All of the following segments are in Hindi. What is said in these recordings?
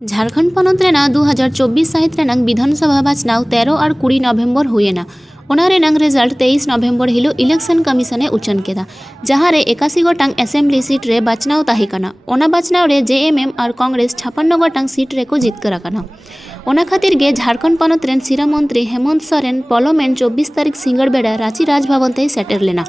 झारखंड पनत 2024 साहित विधानसभा बाचनाव 13 और 20 नवेम्बर हुएना। रिजल्ट 23 नवेम्बर हिलो इलेक्शन कमिशने उचन केदा, जहाँ रे 81 गोटांग एसेम्बली सीट रे बाचनाव ताहिकाना। ओना बाचनाव रे जेएमएम और कांग्रेस 56 गोटांग सीट रे को जितकर आकाना। ओना खातिर गे झारखंड पनत रेन सिरा मंत्री हेमंत सोरेन पार्लियामेंट 24 तारीख सिंगड़ बेड़ा रांची राजभवन ते सेटर लेना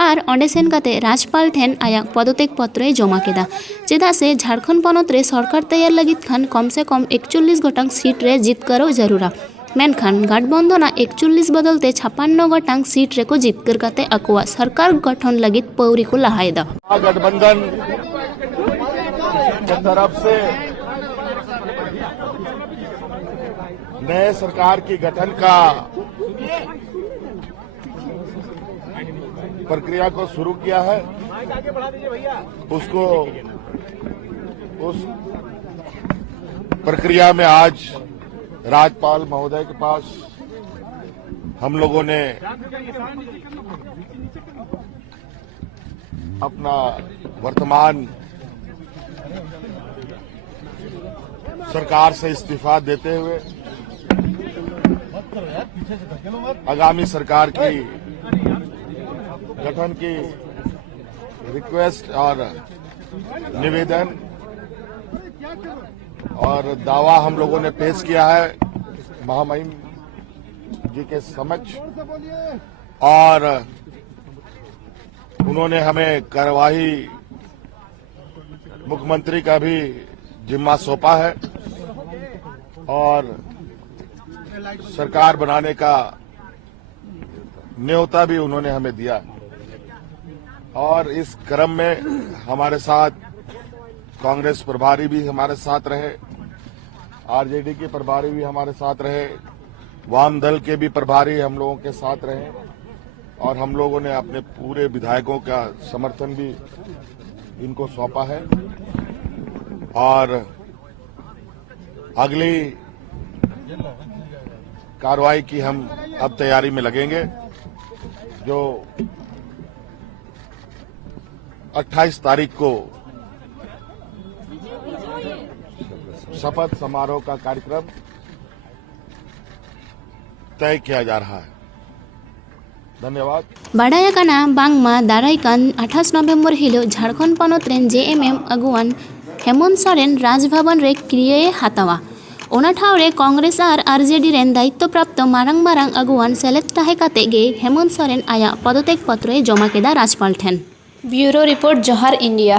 और अंडे सेन काते राज्यपाल ठेन आया पदत्याग पत्र जमा केदा। चेदा से झारखंड पनत रे सरकार तैयार लगित खान कम से कम 41 गोटांग सीट रे जितकरो जरूरा। मेनखान गठबंधन 41 बदलते 56 गोटांग सीट रे को जितकर काते अकुआ सरकार गठन लगित पौरी को लहायदा। गठबंधन की तरफ से नए सरकार की गठन का प्रक्रिया को शुरू किया है। उसको उस प्रक्रिया में आज राज्यपाल महोदय के पास हम लोगों ने अपना वर्तमान सरकार से इस्तीफा देते हुए आगामी सरकार की गठन की रिक्वेस्ट और निवेदन और दावा हम लोगों ने पेश किया है महामहिम जी के समक्ष, और उन्होंने हमें कार्यवाही मुख्यमंत्री का भी जिम्मा सौंपा है और सरकार बनाने का न्योता भी उन्होंने हमें दिया। और इस क्रम में हमारे साथ कांग्रेस प्रभारी भी हमारे साथ रहे, आरजेडी के प्रभारी भी हमारे साथ रहे, वाम दल के भी प्रभारी हम लोगों के साथ रहे और हम लोगों ने अपने पूरे विधायकों का समर्थन भी इनको सौंपा है। और अगली कार्रवाई की हम अब तैयारी में लगेंगे, जो 28 तारीख को शपथ समारोह का कार्यक्रम तय किया जा रहा है। धन्यवाद। बाडाया काना बांगमा दाराइकान 28 नवेम्बर हिलो झारखंड पनत रेन जेएमएम अगुवान हेमंत सोरेन राजभवन रे क्रियाए हातावा। ओना ठावरे कांग्रेस और आरजेडी रेन दायित्व प्राप्त मारांग मारांग अगुवान सेलेद ताहे काते गे हेमंत सोरेन आया पदत्याग पत्र जमा केदा राज्यपाल ठेन। ब्यूरो रिपोर्ट जोहार इंडिया।